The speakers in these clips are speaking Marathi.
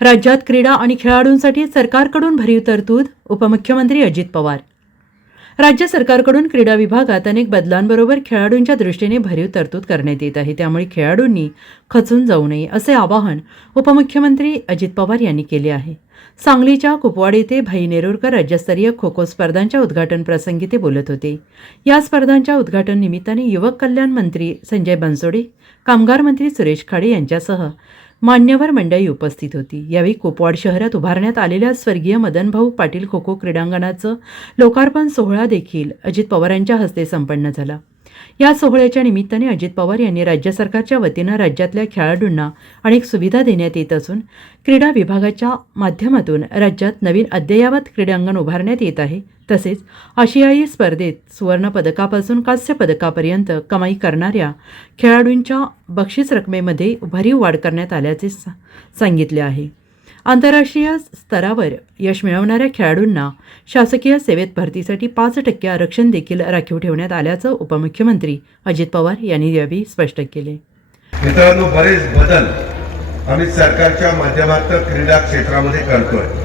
राज्यात क्रीडा आणि खेळाडूंसाठी सरकारकडून भरीव तरतूद उपमुख्यमंत्री अजित पवार. राज्य सरकारकडून क्रीडा विभागात अनेक बदलांबरोबर खेळाडूंच्या दृष्टीने भरीव तरतूद करण्यात येत आहे. त्यामुळे खेळाडूंनी खचून जाऊ नये असे आवाहन उपमुख्यमंत्री अजित पवार यांनी केले आहे. सांगलीच्या कुपवाड येथे भाई नेरुरकर राज्यस्तरीय खो खो स्पर्धांच्या उद्घाटन प्रसंगी ते बोलत होते. या स्पर्धांच्या उद्घाटन निमित्ताने युवक कल्याण मंत्री संजय बनसोडे कामगार मंत्री सुरेश खाडे यांच्यासह मान्यवर मंडळी उपस्थित होती. यावेळी कोपवाड शहरात उभारण्यात आलेल्या स्वर्गीय मदनभाऊ पाटील खो खो क्रीडांगणाचं लोकार्पण सोहळा देखील अजित पवार यांच्या हस्ते संपन्न झाला. या सोहळ्याच्या निमित्ताने अजित पवार यांनी राज्य सरकारच्या वतीनं राज्यातल्या खेळाडूंना अनेक सुविधा देण्यात येत असून क्रीडा विभागाच्या माध्यमातून राज्यात नवीन अद्ययावत क्रीडांगण उभारण्यात येत आहे. तसेच आशियाई स्पर्धेत सुवर्णपदकापासून कांस्य पदकापर्यंत कमाई करणाऱ्या खेळाडूंच्या बक्षीस रकमेमध्ये भरीव वाढ करण्यात आल्याचे सा- सांगितले आहे. आंतरराष्ट्रीय स्तरावर यश मिळवणाऱ्या खेळाडूंना शासकीय सेवेत भरतीसाठी पाच टक्के आरक्षण देखील राखीव ठेवण्यात आल्याचं उपमुख्यमंत्री अजित पवार यांनी यावेळी स्पष्ट केले. मित्रांनो बरेच बदल आम्ही सरकारच्या माध्यमातून क्रीडा क्षेत्रामध्ये करतोय.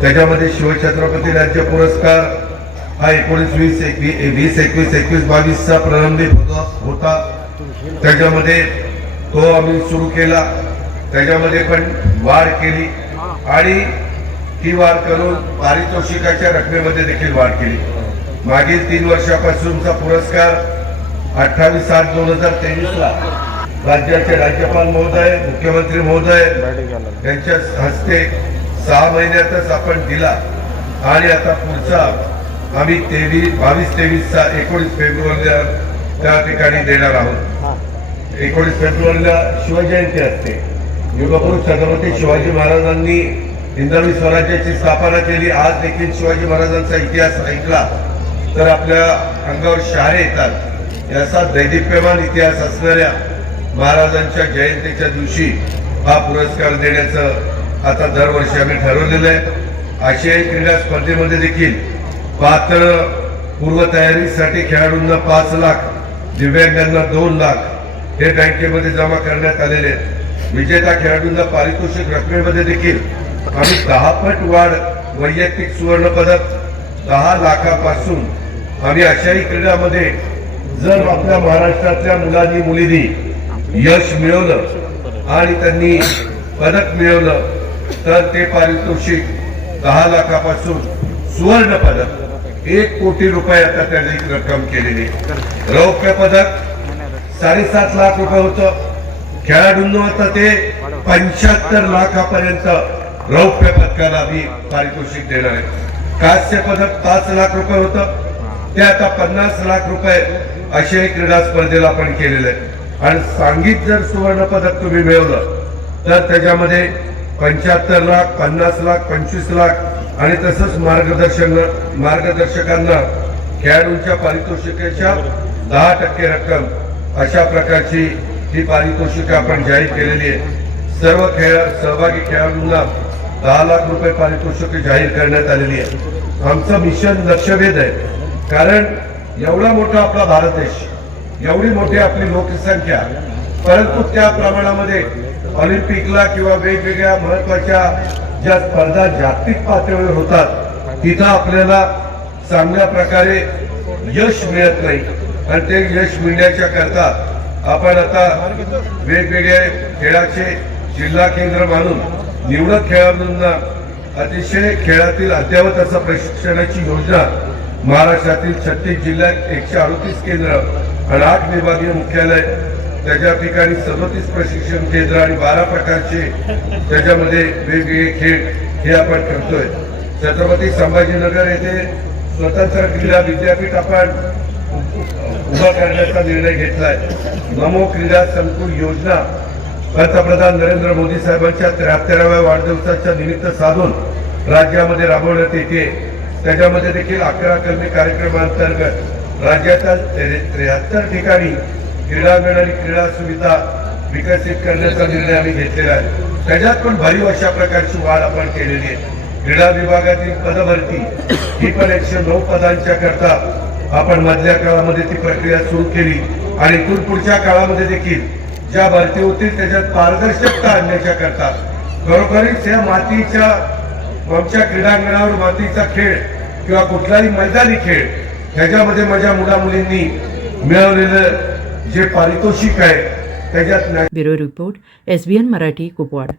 त्याच्यामध्ये शिवछत्रपती राज्य पुरस्कार हा एकोणीस वीस एकवीस वीस एकवीस एकवीस बावीसचा प्रारंभी होता होता. त्याच्यामध्ये तो आम्ही सुरू केला. त्याच्यामध्ये पण वाढ केली. आणि ती वाढ करून पारितोषिकाच्या रकमेमध्ये देखील वाढ केली. मागील तीन वर्षापासूनचा पुरस्कार अठ्ठावीस सात दोन हजार तेवीस ला राज्याचे राज्यपाल महोदय मुख्यमंत्री महोदय यांच्या हस्ते सहा महिन्यातच आपण दिला आणि आता पुढचा आम्ही तेवीस बावीस तेवीसचा एकोणीस फेब्रुवारीला त्या ठिकाणी देणार आहोत. एकोणीस फेब्रुवारीला शिवजयंती असते. युगपुरुष छत्रपती शिवाजी महाराजांनी हिंदवी स्वराज्याची स्थापना केली. आज देखील शिवाजी महाराजांचा इतिहास ऐकला तर आपल्या अंगावर शहारे येतात. याचा दैदिप्यमान इतिहास असणाऱ्या महाराजांच्या जयंतीच्या दिवशी हा पुरस्कार देण्याचं आता दरवर्षी आम्ही ठरवलेलं आहे. आशियाई क्रीडा स्पर्धेमध्ये देखील पात्र पूर्वतयारीसाठी खेळाडूंना पाच लाख दिव्यांगांना दोन लाख हे बँकेमध्ये जमा करण्यात आलेले आहेत. विजेता खेळाडूंना पारितोषिक रकमेमध्ये देखील आम्ही दहा पट वाढ वैयक्तिक सुवर्ण पदक दहा लाखापासून आम्ही आशियाई क्रीडामध्ये जर आपल्या महाराष्ट्रातल्या मुलांनी मुलींनी यश मिळवलं आणि त्यांनी पदक मिळवलं तर ते पारितोषिक दहा लाखापासून सुवर्ण पदक एक कोटी रुपये आता त्यांनी रक्कम केलेली. रौप्य पदक साडेसात लाख रुपये होतं. खेळाडूंना आता ते पंच्याहत्तर लाखापर्यंत रौप्य पदकाला आम्ही पारितोषिक देणार आहे. कांस्य पदक पाच लाख रुपये होतं. ते आता पन्नास लाख रुपये आशियाई क्रीडा स्पर्धेला आपण केलेलं आहे. आणि सांगीत जर सुवर्ण पदक तुम्ही मिळवलं तर त्याच्यामध्ये पंच्याहत्तर लाख पन्नास लाख पंचवीस लाख आणि तसंच मार्गदर्शन मार्गदर्शकांना खेळाडूंच्या पारितोषिकेच्या दहा टक्के रक्कम अशा प्रकारची ही पारितोषिकं आपण जाहीर केलेली आहे सर्व खेळ सहभागी खेळाडूंना दहा लाख रुपये पारितोषिक जाहीर करण्यात आलेली आहे आमचं मिशन लक्षवेध आहे. कारण एवढा मोठा आपला भारत देश एवढी मोठी आपली लोकसंख्या परंतु त्या प्रमाणामध्ये ऑलिम्पिकला किंवा वेगवेगळ्या महत्त्वाच्या ज्या स्पर्धा जागतिक पातळीवर होतात तिथं आपल्याला चांगल्या प्रकारे यश मिळत नाही. आणि ते यश मिळण्याच्या करता आपण आता वेगवेगळे खेळाचे जिल्हा केंद्र मानून निवडक खेळाडूंना अतिशय खेळातील अद्यावत असं प्रशिक्षणाची योजना महाराष्ट्रातील छत्तीस जिल्ह्यात एकशे अडतीस केंद्र आणि आठ विभागीय मुख्यालय त्याच्या ठिकाणी सदोतीस प्रशिक्षण केंद्र आणि बारा प्रकारचे त्याच्यामध्ये वेगवेगळे खेळ हे आपण करतोय छत्रपती संभाजीनगर येथे स्वतंत्र क्रीडा विद्यापीठ आपण उभा करण्याचा निर्णय घेतलाय. नमो क्रीडा संकुल योजना पंतप्रधान नरेंद्र मोदी साहेबांच्या त्र्याहत्तराव्या वाढदिवसाच्या निमित्त साधून राज्यामध्ये राबवण्यात येते. त्याच्यामध्ये देखील अकरा कलमी कार्यक्रमांतर्गत राज्याच्या त्र्याहत्तर ठिकाणी क्रीडांगण आणि क्रीडा सुविधा विकसित करण्याचा निर्णय आम्ही घेतलेला आहे. त्याच्यात पण भरीव अशा प्रकारची वाढ आपण केलेली आहे. क्रीडा विभागातील पदभरती ही पण एकशे नऊ पदांच्या करता आपण मधल्या काळामध्ये ती प्रक्रिया सुरू केली आणि इथून पुढच्या काळामध्ये देखील ज्या भरती होतील त्याच्यात पारदर्शकता आणण्याच्या करता. खरोखरीच या मातीच्या आमच्या क्रीडांगणावर मातीचा खेळ किंवा कुठलाही मैदानी खेळ ह्याच्यामध्ये माझ्या मुला मुलींनी मिळवलेलं जे पारितोषिक आहे त्याच्यात bureau report S B N Marathi Kupwad.